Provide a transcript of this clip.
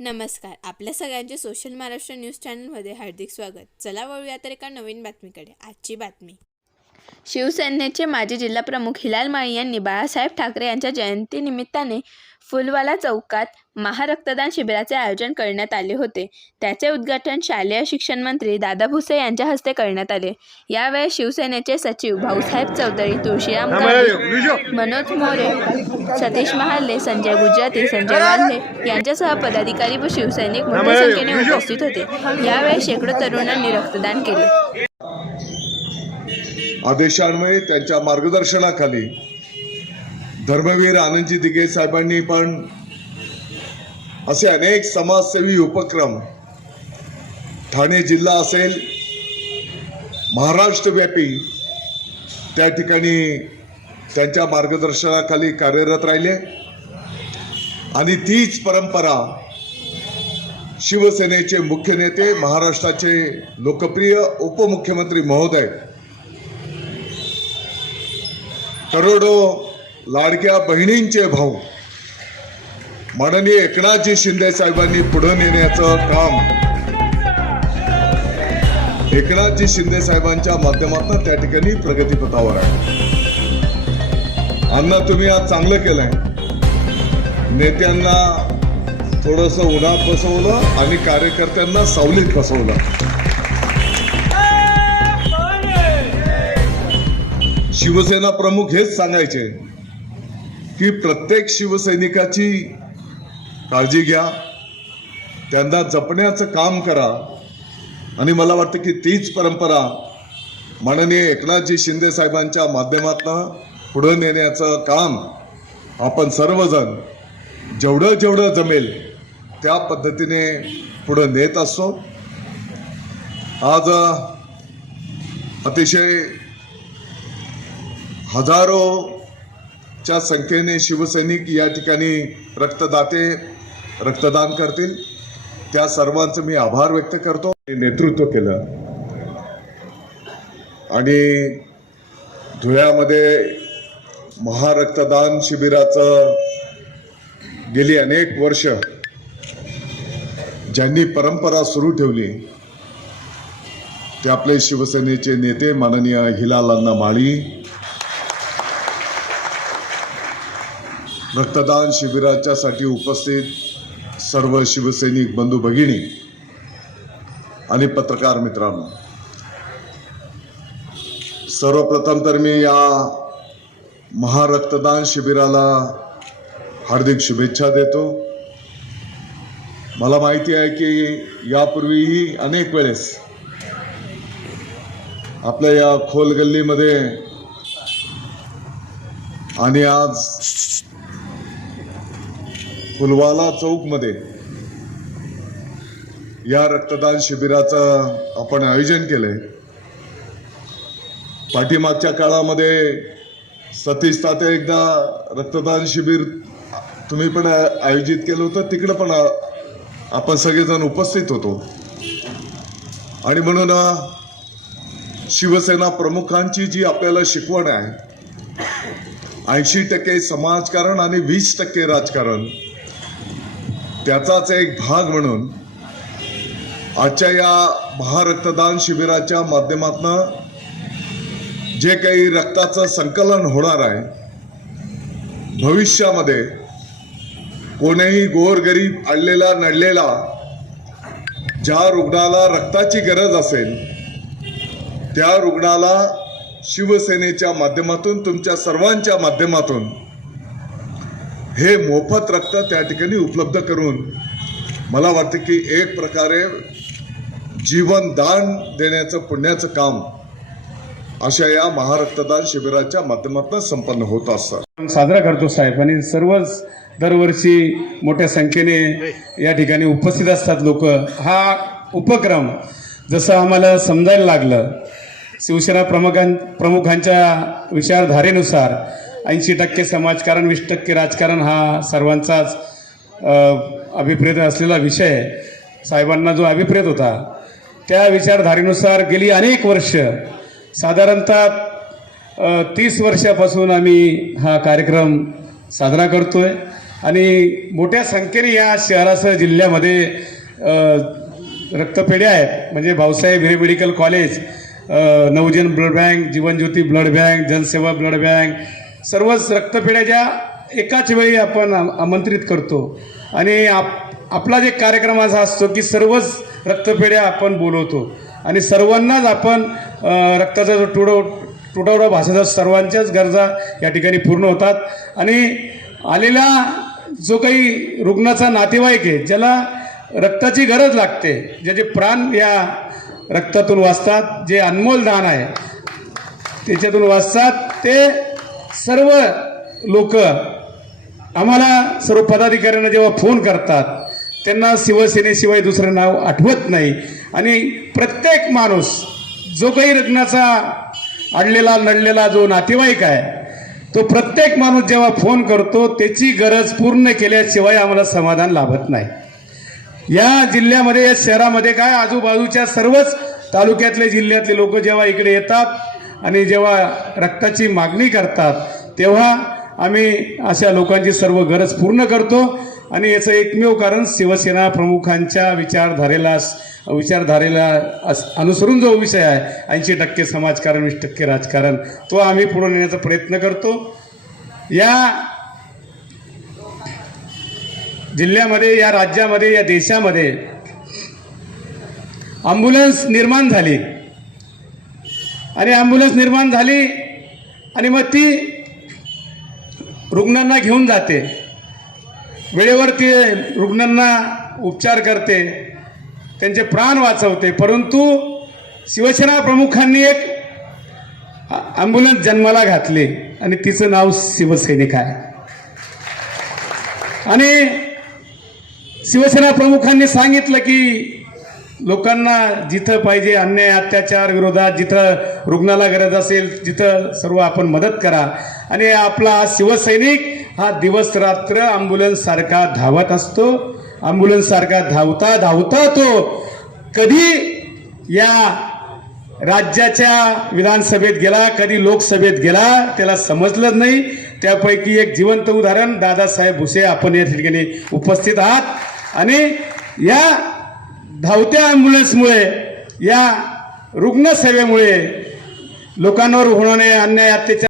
नमस्कार. आपल्या सगळ्यांचे सोशल महाराष्ट्र न्यूज चॅनलमध्ये हार्दिक स्वागत. चला वळूया तर एका नवीन बातमीकडे. आजची बातमी. शिवसेनेचे माजी जिल्हाप्रमुख हिलाल माळी यांनी बाळासाहेब ठाकरे यांच्या जयंतीनिमित्ताने फुलवाला चौकात महारक्तदान शिबिराचे आयोजन करण्यात आले होते. त्याचे उद्घाटन शालेय शिक्षण मंत्री दादा भुसे यांच्या हस्ते करण्यात आले. यावेळी शिवसेनेचे सचिव भाऊसाहेब चौधरी, तुळशीराम गांधी, मनोज मोरे, सतीश महाले, संजय गुजराती, संजय वाल्हे यांच्यासह पदाधिकारी व शिवसैनिक मोठ्या संख्येने उपस्थित होते. यावेळी शेकडो तरुणांनी रक्तदान केले. आदेशान्वये त्यांच्या मार्गदर्शनाखाली धर्मवीर आनंदजी दिघे साहेबांनी पण असे अनेक समाजसेवी उपक्रम ठाणे जिल्हा असेल, महाराष्ट्रव्यापी त्या ठिकाणी त्यांच्या मार्गदर्शनाखाली कार्यरत राहिले आणि तीच परंपरा शिवसेनेचे मुख्य नेते, महाराष्ट्राचे लोकप्रिय उपमुख्यमंत्री महोदय, करोडो लाडक्या बहिणींचे भाऊ माननीय एकनाथजी शिंदे साहेबांनी पुढे नेण्याचं काम एकनाथजी शिंदे साहेबांच्या माध्यमातून त्या ठिकाणी प्रगतीपथावर आहे. अण्णा, तुम्ही आज चांगलं केलंय. नेत्यांना थोडंसं उन्हात बसवलं आणि कार्यकर्त्यांना सावलीत बसवलं. शिवसेना प्रमुख हेच सांगायचे की प्रत्येक शिवसैनिकाची काळजी घ्या, त्यांना जपण्याचं काम करा. आणि मला वाटतं की तीच परंपरा माननीय एकनाथजी शिंदे साहेबांच्या माध्यमातून पुढे नेण्याचं काम आपण सर्वजण जेवढं जमेल त्या पद्धतीने पुढे नेत असतो. आज अतिशय हजारोच्या संख्येने शिवसैनिक या ठिकाणी रक्तदान करतील. त्या सर्वांचं मी आभार व्यक्त करतो. नेतृत्व केलं आणि धुळ्यामध्ये महारक्तदान शिबिराचं गेली अनेक वर्ष ज्यांनी परंपरा सुरू ठेवली ते आपले शिवसेनेचे नेते माननीय हिलाल अण्णा माळी. रक्तदान शिबिराच्यासाठी उपस्थित सर्व शिवसैनिक बंधू भगिनी आणि पत्रकार मित्रांनो, सर्वप्रथम तर मी या महारक्तदान शिबिराला हार्दिक शुभेच्छा देतो. मला माहिती आहे की यापूर्वीही अनेक वेळेस आपल्या या खोल गल्लीमध्ये आणि आज फुलवाला चौकमध्ये या रक्तदान शिबिराचं आपण आयोजन केलंय. पाठीमागच्या काळामध्ये सतीश तात्या एकदा रक्तदान शिबिर तुम्ही पण आयोजित केलं होतं. तिकडं पण आपण सगळेजण उपस्थित होतो. आणि म्हणून शिवसेना प्रमुखांची जी आपल्याला शिकवण आहे, 80% समाजकारण आणि 20% राजकारण, त्याचाच एक भाग म्हणून आजच्या या महारक्तदान शिबिराच्या माध्यमातून जे काही रक्ताचं संकलन होणार आहे, भविष्यामध्ये कोणीही गोरगरीब अडलेला नडलेला ज्या रुग्णाला रक्ताची गरज असेल त्या रुग्णाला शिवसेनेच्या माध्यमातून, तुमच्या सर्वांच्या माध्यमातून हे मोफत रक्त त्या ठिकाणी उपलब्ध करून मला वाटतं की एक प्रकारे जीवन दान देण्याचं पुण्याचं काम अशा या महारक्तदान शिबिराच्या माध्यमातून संपन्न होत असतं. साजरा करतो साहेब. आणि सर्वच दरवर्षी मोठ्या संख्येने या ठिकाणी उपस्थित असतात लोक. हा उपक्रम जसं आम्हाला समजायला लागलं, शिवसेना प्रमुखांच्या विचारधारेनुसार 80% समाजकारण, 20% राजकारण हा सर्वांचाच अभिप्रेत असलेला विषय, साहेबांना जो अभिप्रेत होता त्या विचारधारेनुसार गेली अनेक वर्ष, साधारणतः 30 वर्षापासून आम्ही हा कार्यक्रम साजरा करतोय. आणि मोठ्या संख्येने या शहरासह जिल्ह्यामध्ये रक्तपेढ्या आहेत. म्हणजे Bhausaheb Hire medical college, Navjan blood bank, Jeevanjyoti blood bank, Janseva blood bank, सर्वच रक्तपेढ्या ज्या एकाच वेळी आपण आमंत्रित करतो. आणि आपला जे कार्यक्रम असा असतो की सर्वच रक्तपेढ्या आपण बोलवतो आणि सर्वांनाच आपण रक्ताचा जो तुटवडा भासत सर्वांच्याच गरजा या ठिकाणी पूर्ण होतात. आणि आलेला जो काही रुग्णाचा नातेवाईक आहे, ज्याला रक्ताची गरज लागते, ज्याचे प्राण या रक्तातून वाचतात, जे अनमोल दान आहे त्याच्यातून वाचतात, ते सर्व लोक आम्हाला सर्व पदाधिकाऱ्यांना जेव्हा फोन करतात त्यांना शिवसेनेशिवाय दुसरं नाव आठवत नाही. आणि प्रत्येक माणूस जो काही रुग्णाचा अडलेला नडलेला जो नातेवाईक आहे, तो प्रत्येक माणूस जेव्हा फोन करतो त्याची गरज पूर्ण केल्याशिवाय आम्हाला समाधान लाभत नाही. या जिल्ह्यामध्ये, या शहरामध्ये काय, आजूबाजूच्या सर्वच तालुक्यातले जिल्ह्यातले लोक जेव्हा इकडे येतात आणि जेव्हा रक्ताची मागणी करतात तेव्हा आम्ही अशा लोकांची सर्व गरज पूर्ण करतो. आणि याचं एकमेव कारण शिवसेना प्रमुखांच्या विचारधारेला अनुसरून जो विषय आहे 80% समाजकारण 20% राजकारण, तो आम्ही पुढे नेण्याचा प्रयत्न करतो. या जिल्ह्यामध्ये, या राज्यामध्ये, या देशामध्ये ॲम्ब्युलन्स निर्माण झाली आणि मग ती रुग्णांना घेऊन जाते, वेळेवर ती रुग्णांना उपचार करते, त्यांचे प्राण वाचवते. परंतु शिवसेना प्रमुखांनी एक ॲम्ब्युलन्स जन्माला घातली आणि तिचं नाव शिवसैनिक आहे. आणि शिवसेना प्रमुखांनी सांगितलं की लोकांना जिथं पाहिजे अन्याय अत्याचार विरोधात, जिथं रुग्णाला गरज असेल तिथं सर्व आपण मदत करा. आणि आपला शिवसैनिक हा दिवस रात्र ॲम्ब्युलन्स सारखा धावत असतो. ॲम्ब्युलन्स सारखा धावता धावता तो कधी या राज्याच्या विधानसभेत गेला, कधी लोकसभेत गेला, त्याला समजलंच नाही. त्यापैकी एक जिवंत उदाहरण दादासाहेब भुसे आपण या ठिकाणी उपस्थित आहात. आणि या धावत्या ॲम्ब्युलन्समुळे, या रुग्णसेवेमुळे लोकांवर होणारे अन्याय अत्याचार